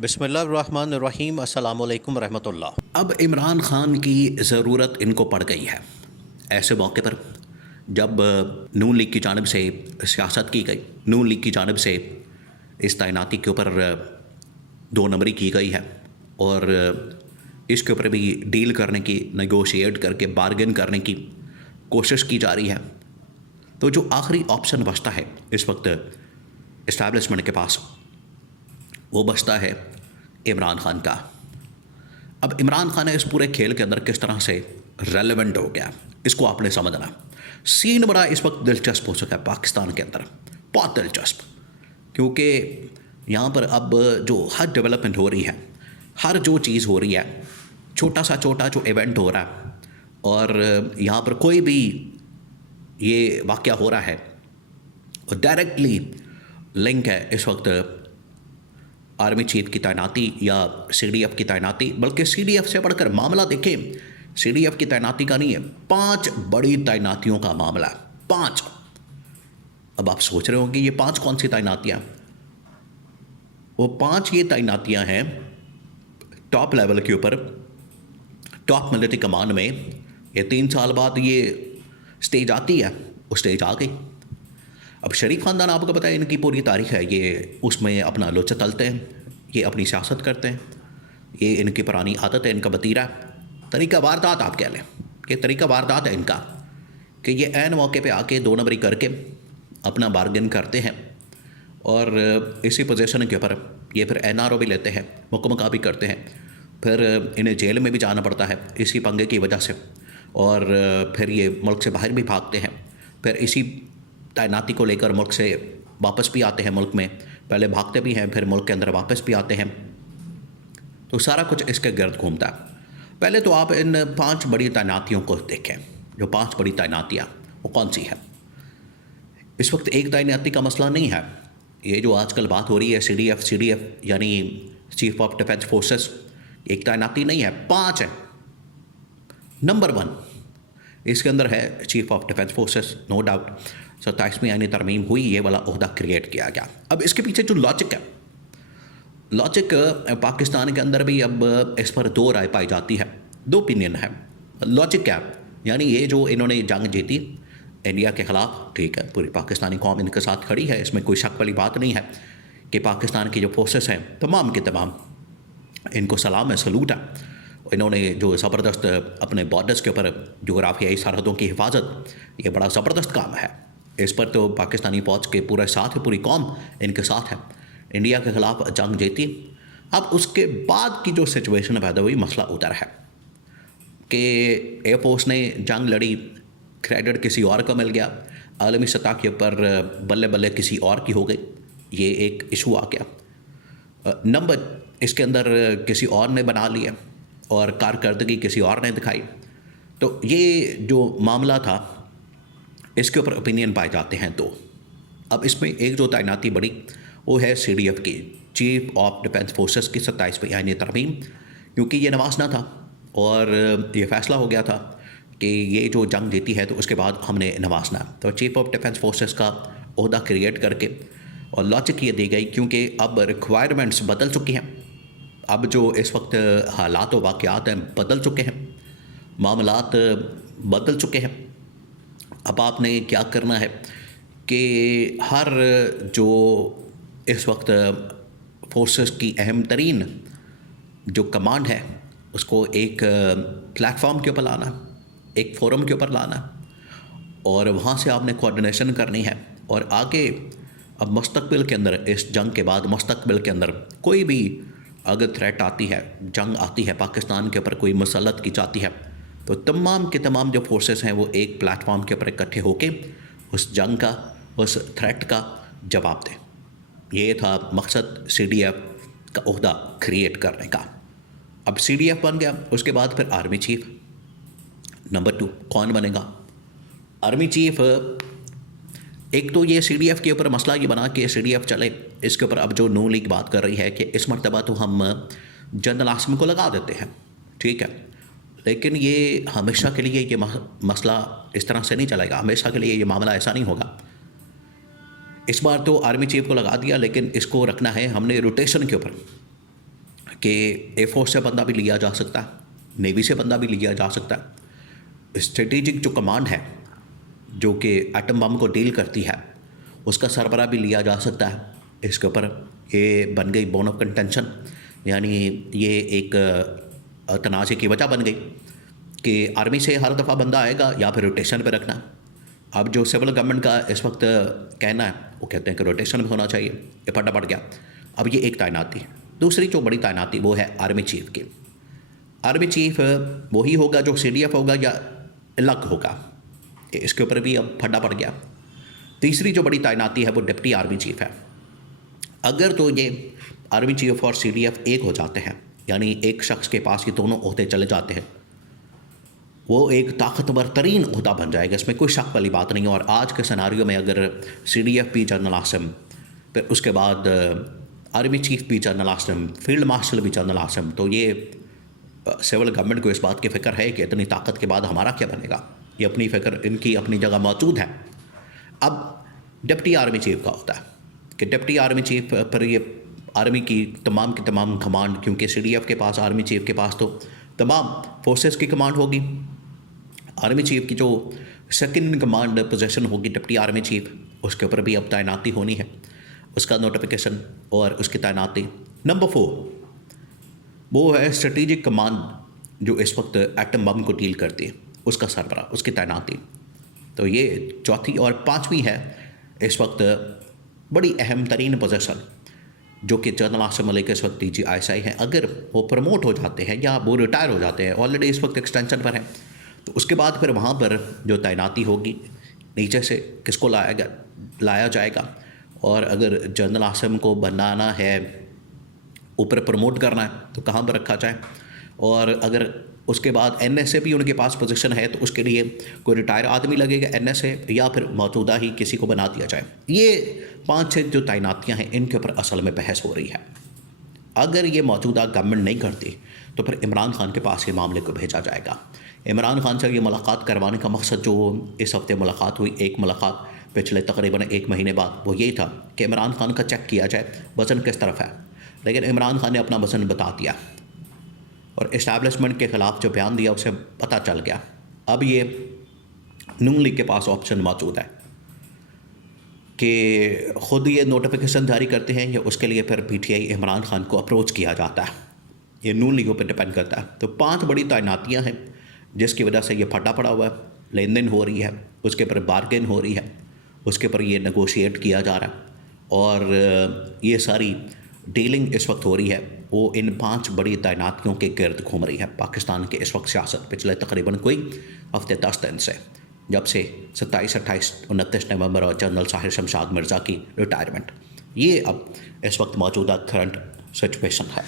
बिस्मिल्लाहिर्रहमानिर्रहीम अस्सलामुअलैकुम रहमतुल्लाह। अब इमरान खान की ज़रूरत इनको पड़ गई है। ऐसे मौके पर जब नून लीग की जानिब से सियासत की गई, नून लीग की जानिब से इस तैनाती के ऊपर दो नंबरी की गई है और इसके ऊपर भी डील करने की, नेगोशिएट करके बार्गेन करने की कोशिश की जा रही है, तो जो आखिरी ऑप्शन बचता है इस वक्त इस्टेब्लिशमेंट के पास, वो बचता है इमरान खान का। अब इमरान खान इस पूरे खेल के अंदर किस तरह से रेलेवेंट हो गया, इसको आपने समझना। सीन बड़ा इस वक्त दिलचस्प हो चुका है पाकिस्तान के अंदर, बहुत दिलचस्प, क्योंकि यहाँ पर अब जो हर डेवलपमेंट हो रही है, हर जो चीज़ हो रही है, छोटा सा छोटा जो इवेंट हो रहा है, और यहाँ पर कोई भी ये वाक़या हो रहा है और डायरेक्टली लिंक है इस वक्त आर्मी चीफ की तैनाती या सीडीएफ की तैनाती, बल्कि सीडीएफ से बढ़कर मामला देखें, सीडीएफ की तैनाती का नहीं है, 5 बड़ी तैनातियों का मामला है, 5। अब आप सोच रहे होंगे ये 5 कौन सी तैनातियाँ? वो 5 ये तैनातियाँ हैं टॉप लेवल के ऊपर, टॉप मिलिट्री कमांड में। ये 3 साल बाद ये स्टेज आती है, वो स्टेज आ गई। अब शरीफ ख़ानदान आपको पता है इनकी पूरी तारीख है, ये उसमें अपना लोचा तलते हैं, ये अपनी सियासत करते हैं, ये इनकी पुरानी आदत है, इनका वतीरा, तरीका वारदात आप कह लें कि तरीका वारदात है इनका, कि ये ऐन मौके पे आके 2 नंबरी करके अपना बार्गेन करते हैं और इसी पोजीशन के ऊपर ये फिर एनआरओ भी लेते हैं, मुकम्मका भी करते हैं, फिर इन्हें जेल में भी जाना पड़ता है इसी पंगे की वजह से, और फिर ये मुल्क से बाहर भी भागते हैं, फिर इसी तैनाती को लेकर मुल्क से वापस भी आते हैं, मुल्क में पहले भागते भी हैं, फिर मुल्क के अंदर वापस भी आते हैं। तो सारा कुछ इसके गर्द घूमता है। पहले तो आप इन 5 बड़ी तैनातियों को देखें। जो 5 बड़ी तैनातियाँ वो कौन सी है? इस वक्त एक तैनाती का मसला नहीं है, ये जो आजकल बात हो रही है सीडीएफ यानी चीफ ऑफ डिफेंस फोर्सेस, एक तैनाती नहीं है, 5 है। नंबर 1 इसके अंदर है chief of defence forces, no doubt 27वीं आईनी तरमीम हुई, ये वाला ओहदा क्रिएट किया गया। अब इसके पीछे जो लॉजिक है, लॉजिक पाकिस्तान के अंदर भी अब इस पर 2 राय पाई जाती है, 2 ओपिनियन है। लॉजिक क्या? यानी ये जो इन्होंने जंग जीती इंडिया के ख़िलाफ़, ठीक है, पूरी पाकिस्तानी कौम इनके साथ खड़ी है, इसमें कोई शक वाली बात नहीं है कि पाकिस्तान की जो फोर्सेस हैं तमाम के तमाम, इनको सलाम है, सलूट है। इन्होंने जो ज़बरदस्त अपने बॉर्डर्स के ऊपर जोग्राफियाई सरहदों की हिफाजत, ये बड़ा ज़बरदस्त काम है, इस पर तो पाकिस्तानी फ़ौज के पूरा साथ है, पूरी कौम इनके साथ है। इंडिया के ख़िलाफ़ जंग जीती। अब उसके बाद की जो सिचुएशन पैदा हुई, मसला उधर है कि एयरफोर्स ने जंग लड़ी, क्रेडिट किसी और को मिल गया, आलमी सतह के ऊपर बल्ले बल्ले किसी और की हो गई, ये एक इशू आ गया। नंबर इसके अंदर किसी और ने बना लिया और कारकर्दगी किसी और ने दिखाई। तो ये जो मामला था, इसके ऊपर ओपिनियन पाए जाते हैं 2। अब इसमें एक जो तैनाती बड़ी, वो है सीडीएफ की, चीफ ऑफ डिफेंस फोर्सेस की 27वीं आईनी तरमीम, क्योंकि ये नवासना था और ये फैसला हो गया था कि ये जो जंग जीती है तो उसके बाद हमने नवासना, तो चीफ ऑफ डिफेंस फोर्सेस का ओहदा क्रिएट करके, और लॉजिक ये दी गई क्योंकि अब रिक्वायरमेंट्स बदल चुकी हैं, अब जो इस वक्त हालात व वाक़यात हैं बदल चुके हैं, मामलात बदल चुके हैं। अब आपने क्या करना है कि हर जो इस वक्त फोर्सेस की अहम तरीन जो कमांड है, उसको एक प्लेटफॉर्म के ऊपर लाना, एक फोरम के ऊपर लाना, और वहाँ से आपने कोऑर्डिनेशन करनी है। और आगे अब मुस्तकबिल के अंदर, इस जंग के बाद मुस्तकबिल के अंदर कोई भी अगर थ्रेट आती है, जंग आती है पाकिस्तान के ऊपर, कोई मसलत की जाती है, तो तमाम के तमाम जो फोर्सेस हैं वो एक प्लेटफॉर्म के ऊपर इकट्ठे होके उस जंग का, उस थ्रेट का जवाब दें। ये था मकसद सीडीएफ का ओहदा क्रिएट करने का। अब सीडीएफ बन गया, उसके बाद फिर आर्मी चीफ। नंबर 2 कौन बनेगा? Army chief. एक तो ये सीडीएफ के ऊपर मसला ये बना कि सीडीएफ चले, इसके ऊपर अब जो नून लीग बात कर रही है कि इस मरतबा तो हम जनरल आसिम को लगा देते हैं, ठीक है, लेकिन ये हमेशा के लिए ये मसला इस तरह से नहीं चलेगा, हमेशा के लिए ये मामला ऐसा नहीं होगा। इस बार तो आर्मी चीफ को लगा दिया, लेकिन इसको रखना है हमने रोटेशन के ऊपर, कि एयरफोर्स से बंदा भी लिया जा सकता है, नेवी से बंदा भी लिया जा सकता है। स्ट्रेटेजिक जो कमांड है जो कि एटम बम को डील करती है उसका सरबरा भी लिया जा सकता है। इसके ऊपर ये बन गई बोन ऑफ कंटेंशन, यानी ये एक तनाज़े की वजह बन गई कि आर्मी से हर दफ़ा बंदा आएगा या फिर रोटेशन पे रखना। अब जो सिविल गवर्नमेंट का इस वक्त कहना है वो कहते हैं कि रोटेशन में होना चाहिए, ये फटा पड़ गया। अब ये एक तैनाती। दूसरी जो बड़ी तैनाती वो है आर्मी चीफ की। आर्मी चीफ वही होगा जो CDF होगा या अलग होगा, इसके ऊपर भी अब फटा पड़ गया। तीसरी जो बड़ी तैनाती है वो डिप्टी आर्मी चीफ है। अगर तो ये आर्मी चीफ और CDF एक हो जाते हैं, यानी एक शख्स के पास ये दोनों ओहदे चले जाते हैं, वो एक ताकतवर तरीन ओहदा बन जाएगा, इसमें कोई शक वाली बात नहीं है। और आज के सिनारियो में अगर CDF भी जनरल आसिम, फिर उसके बाद आर्मी चीफ भी जनरल आसिम, फील्ड मार्शल भी जनरल आसिम, तो ये सिविल गवर्नमेंट को इस बात की फ़िक्र है कि इतनी ताकत के बाद हमारा क्या बनेगा। ये अपनी फ़िक्र इनकी अपनी जगह मौजूद है। अब डिप्टी आर्मी चीफ का होता है कि डिप्टी आर्मी चीफ पर ये आर्मी की तमाम कमांड, क्योंकि CDF के पास, आर्मी चीफ के पास तो तमाम फोर्सेस की कमांड होगी। आर्मी चीफ की जो सेकंड इन कमांड पोजीशन होगी डिप्टी आर्मी चीफ, उसके ऊपर भी अब तैनाती होनी है, उसका नोटिफिकेशन और उसकी तैनाती। नंबर 4 वो है स्ट्रेटेजिक कमांड जो इस वक्त एटम बम को डील करती है, उसका सरबरा, उसकी तैनाती। तो ये चौथी। और पांचवी है इस वक्त बड़ी अहम तरीन पोजीशन जो कि जनरल आसिम मलिक इस वक्त DGISI हैं। अगर वो प्रमोट हो जाते हैं या वो रिटायर हो जाते हैं, ऑलरेडी इस वक्त एक्सटेंशन पर हैं, तो उसके बाद फिर वहाँ पर जो तैनाती होगी नीचे से किसको लाया जाएगा। और अगर जनरल आसिम को बनाना है, ऊपर प्रमोट करना है, तो कहाँ पर रखा जाए। और अगर उसके बाद NSA भी उनके पास पोजीशन है तो उसके लिए कोई रिटायर आदमी लगेगा NSA, या फिर मौजूदा ही किसी को बना दिया जाए। ये 5-6 जो तैनातियाँ हैं इनके ऊपर असल में बहस हो रही है। अगर ये मौजूदा गवर्नमेंट नहीं करती तो फिर इमरान खान के पास ये मामले को भेजा जाएगा। इमरान खान से ये मुलाकात करवाने का मकसद जो इस हफ्ते मुलाकात हुई, एक मुलाकात पिछले तकरीबन 1 महीने बाद, वो यही था कि इमरान खान का चेक किया जाए वज़न किस तरफ है। लेकिन इमरान खान ने अपना वज़न बता दिया और इस्टेब्लिशमेंट के ख़िलाफ़ जो बयान दिया उसे पता चल गया। अब ये नून लीग के पास ऑप्शन मौजूद है कि ख़ुद ये नोटिफिकेशन जारी करते हैं या उसके लिए फिर PTI इमरान खान को अप्रोच किया जाता है। ये नून लीगों पर डिपेंड करता है। तो 5 बड़ी तैनातियाँ हैं जिसकी वजह से ये फटा पड़ा हुआ है, लेन देन हो रही है, उसके ऊपर बार्गेन हो रही है, उसके ऊपर ये नेगोशिएट किया जा रहा है और ये सारी डीलिंग इस वक्त हो रही है वो इन 5 बड़ी तैनातियों के गिर्द घूम रही है। पाकिस्तान के इस वक्त सियासत पिछले तकरीबन कोई हफ्ते 10 दिन से, जब से 27, 28, 29 नवंबर और जनरल साहिर शमशाद मिर्ज़ा की रिटायरमेंट, ये अब इस वक्त मौजूदा करंट सिचुएशन है।